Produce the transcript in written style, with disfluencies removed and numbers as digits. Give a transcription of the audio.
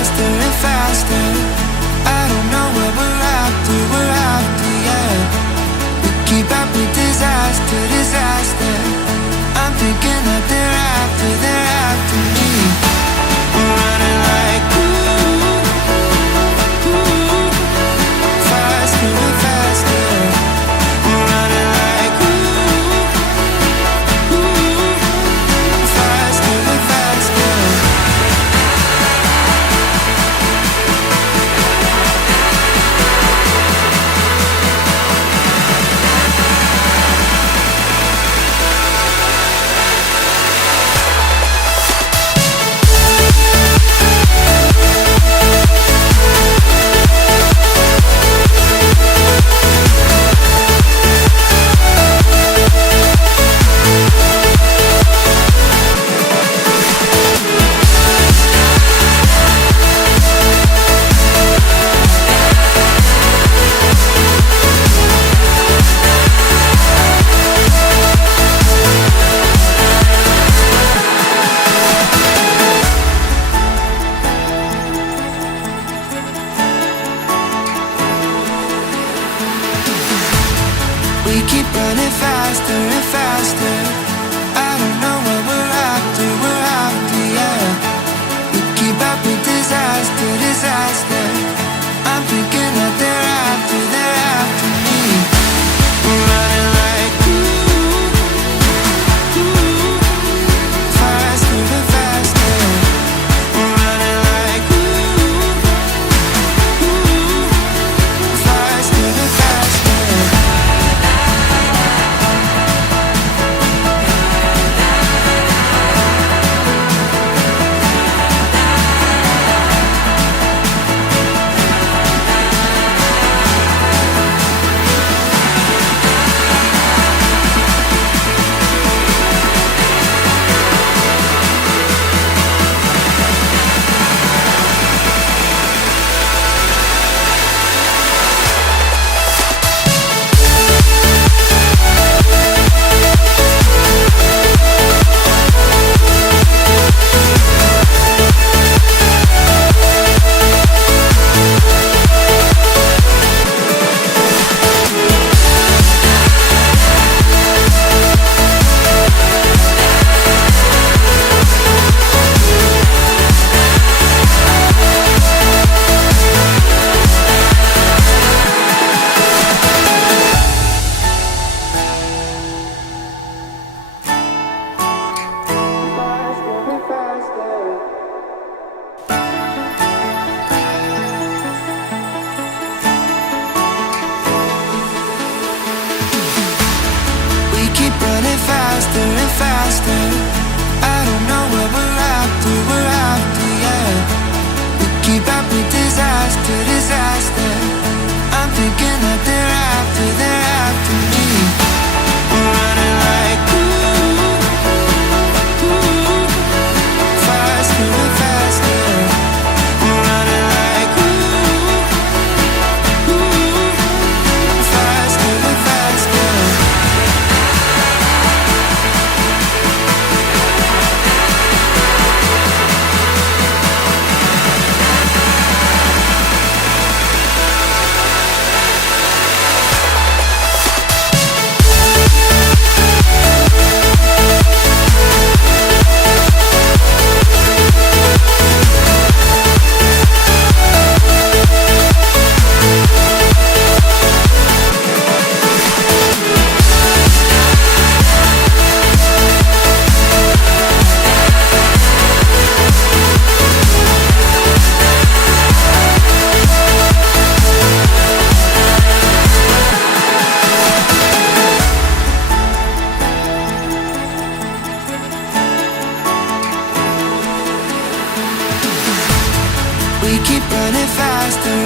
faster and faster. I don't know what we're after, yeah. We keep up with disaster, disaster. I'm thinking that they're after me. We're running like faster and faster. We're running like faster and faster. We keep running faster and faster. I don't know what we're after, yeah. We keep up with disaster, disaster. I'm thinking that they're after me. We're running like faster and faster. We're running like faster and faster. Faster and faster. I don't know what we're after, yeah. We keep up with disaster, disaster. I'm thinking that they're after me. We're running like faster and faster. We're running like faster and faster. We keep running faster